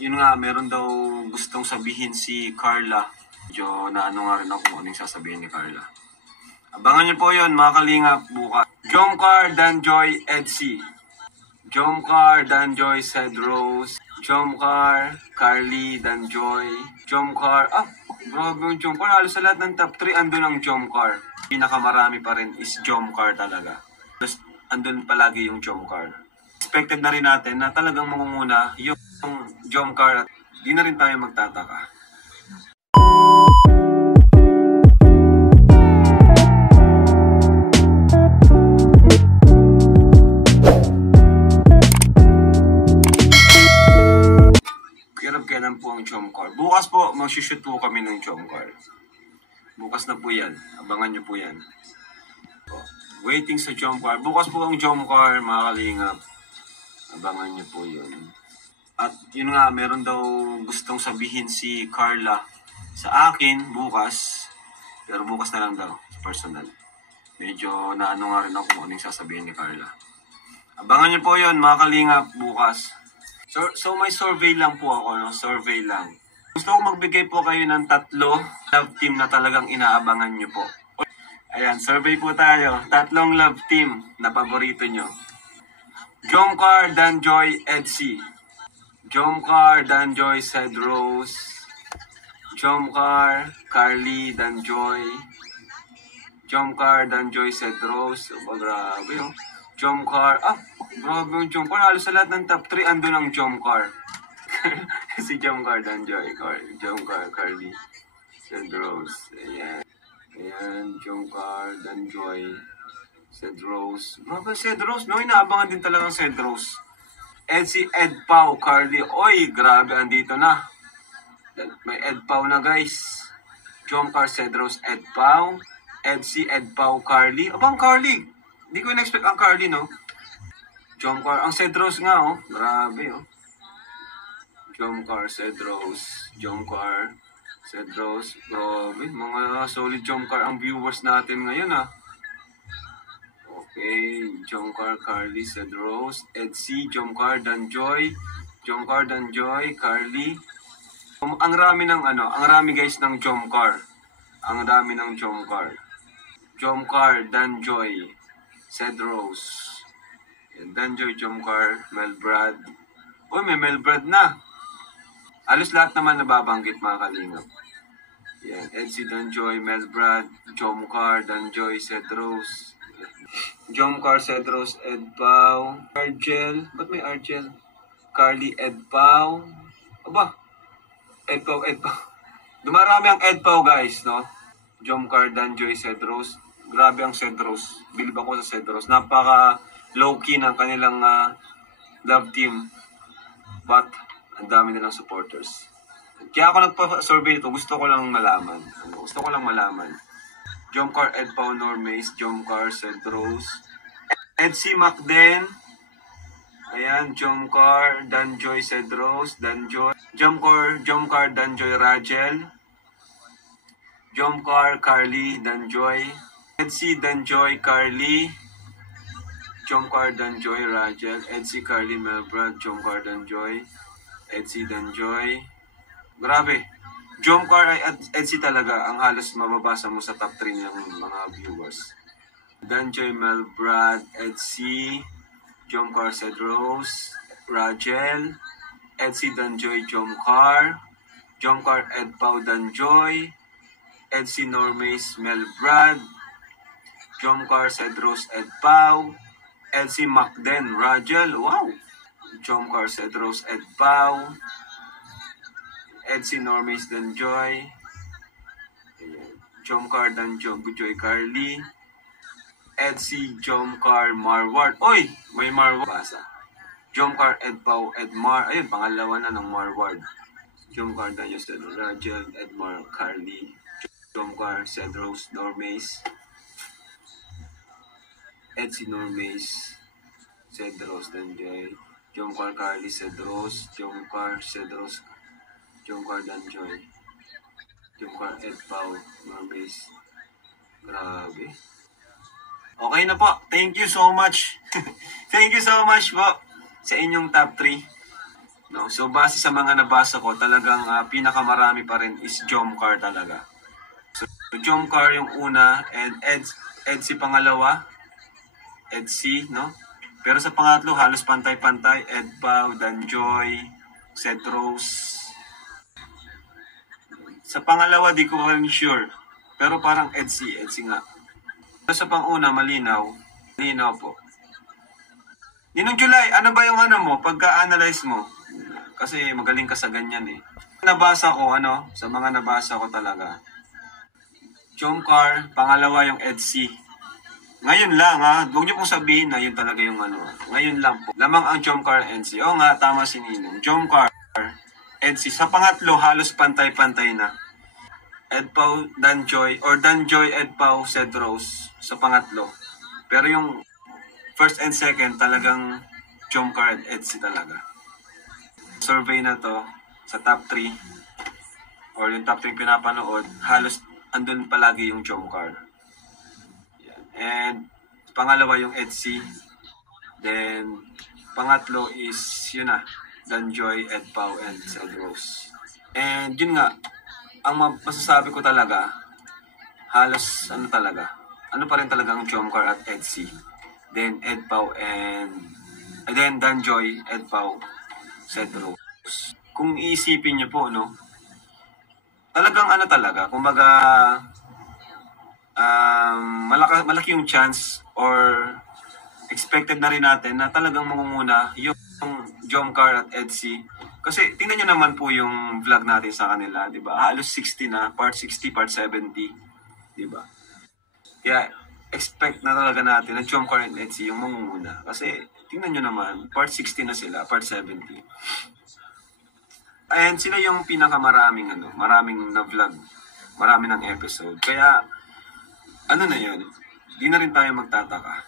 yun nga, meron daw gustong sabihin si Carla. Medyo naano nga rin ako kung ano yung sasabihin ni Carla. Abangan niyo po yun, mga kalingap, bukas. Jomcar, Danjoy, Edsy. Jomcar, Danjoy, Cedros. Jomcar, Carly, Danjoy. Jomcar, grabe yung Jomcar. Halos sa lahat ng top 3, andun ang Jomcar. Pinakamarami pa rin is Jomcar talaga. Tapos, andun palagi yung Jomcar. Expected na rin natin na talagang mangunguna yung Jomcar at di na rin tayo magtataka. Kailan po ang Jomcar? Bukas po, mag-shoot po kami ng Jomcar. Bukas na po yan. Abangan nyo po yan. Waiting sa Jomcar. Bukas po ang Jomcar, mga kalingap. Abangan nyo po yun. At yun nga, meron daw gustong sabihin si Carla sa akin bukas. Pero bukas na lang daw, personal. Medyo naano nga rin ako kung ano yung sasabihin ni Carla. Abangan nyo po yun, mga kalingap, bukas. So may survey lang po ako, no? Survey lang. Gusto ko magbigay po kayo ng 3 love team na talagang inaabangan nyo po. Ayan, survey po tayo. 3 love team na paborito nyo. Jomcar, Danjoy, Edsy. Jomcar, Danjoy, Cedros. Jomcar, Carly, Danjoy. Jomcar, Danjoy, Cedros. Grabe, oh. Jomcar, grabe yung Jomcar. Halos sa lahat ng top 3, andun ang Jomcar. Si Jomcar, Danjoy, Jomcar, Carly, Cedros. Ayan. Ayan, Jomcar, Danjoy, Cedros. Grabe, Cedros. No, inaabangan din talaga ang Cedros. Edsy, Ed Pau, Carly. Oy, grabe, andito na. May Ed Pau na, guys. Jomcar, Cedros, Ed Pau. Edsy, Ed Pau, Carly. Abang Carly. Hindi ko in-expect ang Carly, no? Jomcar. Ang Cedros nga, oh. Grabe, oh. Jomcar, Cedros. Jomcar, Cedros. Grabe. Mga solid Jomcar ang viewers natin ngayon, ah. Okay. Jomcar, Carly, Cedros. Edsy, Jomcar, Danjoy. Jomcar, Danjoy, Carly. Ang rami ng ang rami guys ng Jomcar. Ang rami ng Jomcar. Jomcar, Danjoy, Cedros. Danjoy, Jomcar, Melbrad. Uy, may Melbrad na. Alos lahat naman nababanggit, mga kalingap. Yan, Edsy, Danjoy, Melbrad, Jomcar, Danjoy, Cedros. Jomcar, Cedros, Edpau, Argel. Ba't may Argel? Carly, Edpau. Aba, Edpau. Dumarami ang Edpau, guys, no? Jomcar, Danjoy, Cedros. Grabe ang Cedros. Bilib ako sa Cedros. Napaka low-key ng kanilang love team. But, ang dami nilang supporters. Kaya ako nagpa-survey nito. Gusto ko lang malaman. Jomcar, Edpau, Normace. Jomcar, Cedros. Edsy, Macden. Ayan, Jomcar, Danjoy, Cedros. Danjoy. Jomcar, Danjoy, Rajel. Jomcar, Carly, Danjoy. Edsy, Danjoy, Carly. Jomcar, Danjoy, Rajel. Edsy, Carly, Melbrad. Jomcar, Danjoy. Edsy, Danjoy. Grabe. Jomcar at Edsy talaga ang halos mababasa mo sa top 3 ng mga viewers. Danjoy, Melbrad, Edsy. Jomcar, Cedros. Rajel. Edsy, Danjoy, Jomcar. Jomcar, Edpau, Danjoy. Edsy, Normace, Melbrad. Jomcar, Cedros, Edpau. Edsy, Macden, Rajel. Wow! Jomcar, Cedros, Edpau. Edsy, Normace, Danjoy. Jomcar, Danjoy, Carly. Edsy, Jomcar, Marward. Oy! May Marward. Basa. Jomcar, Edpau, Edmar. Ayun, pangalawa na ng Marward. Jomcar, Danjoy, Cedros, Rajel, Edmar, Carly. Jomcar, Cedros, Normace. Edsy, Normace, Cedros, Danjoy. Jomcar, Carly, Cedros. Jomcar, Cedros. Jomcar, Danjoy. Jomcar, Edpau, Normace. Grabe. Okay na po. Thank you so much. Thank you so much po sa inyong top 3. No? So base sa mga nabasa ko, talagang pinakamarami pa rin is Jomcar talaga. So Jomcar yung una, and EDSI pangalawa, EDSI, no? Pero sa pangatlo, halos pantay-pantay, Edpao, Danjoy, Cedros. Sa pangalawa, di ko rin sure. Pero parang EDSI nga. Pero sa pang-una, malinaw po. Ninong July, ano ba yung ano mo, pagka-analyze mo? Kasi magaling ka sa ganyan eh. Nabasa ko, sa mga nabasa ko talaga. Jomcar, pangalawa yung EDSI. Ngayon lang huwag niyo pong sabihin na yun talaga yung Ngayon lang po. Lamang ang Jomcar EDSI. Oo nga, tama si Ninong. Jomcar, EDSI. Sa pangatlo, halos pantay-pantay na. Edpao, Danjoy, or Danjoy, Edpao, Cedros sa pangatlo. Pero yung first and second, talagang Jomcar at EDSI talaga. Survey na to, sa top 3, or yung top 3 pinapanood, halos andun palagi yung Jomcar. And pangalawa yung EDSI. Then pangatlo is yun Danjoy, Edpao, and Cedros. And yun nga, ang masasabi ko talaga, halos ano pa rin talaga ang Jomcar at EDSI. Then Edpao and then Danjoy, Edpao, Cedros. Kung iisipin niyo po, talagang kumbaga, malaki yung chance or expected na rin natin na talagang mangunguna yung Jomcar at EDSI. Kasi tingnan nyo naman po yung vlog natin sa kanila, di ba? Halos 60 na, part 60, part 70, di ba? Kaya expect na talaga natin na Jomcar at EDSI yung mangunguna. Kasi tingnan nyo naman, part 60 na sila, part 70. And sila yung pinakamaraming maraming na vlog, marami ng episode. Kaya na yun, di na rin tayo magtataka.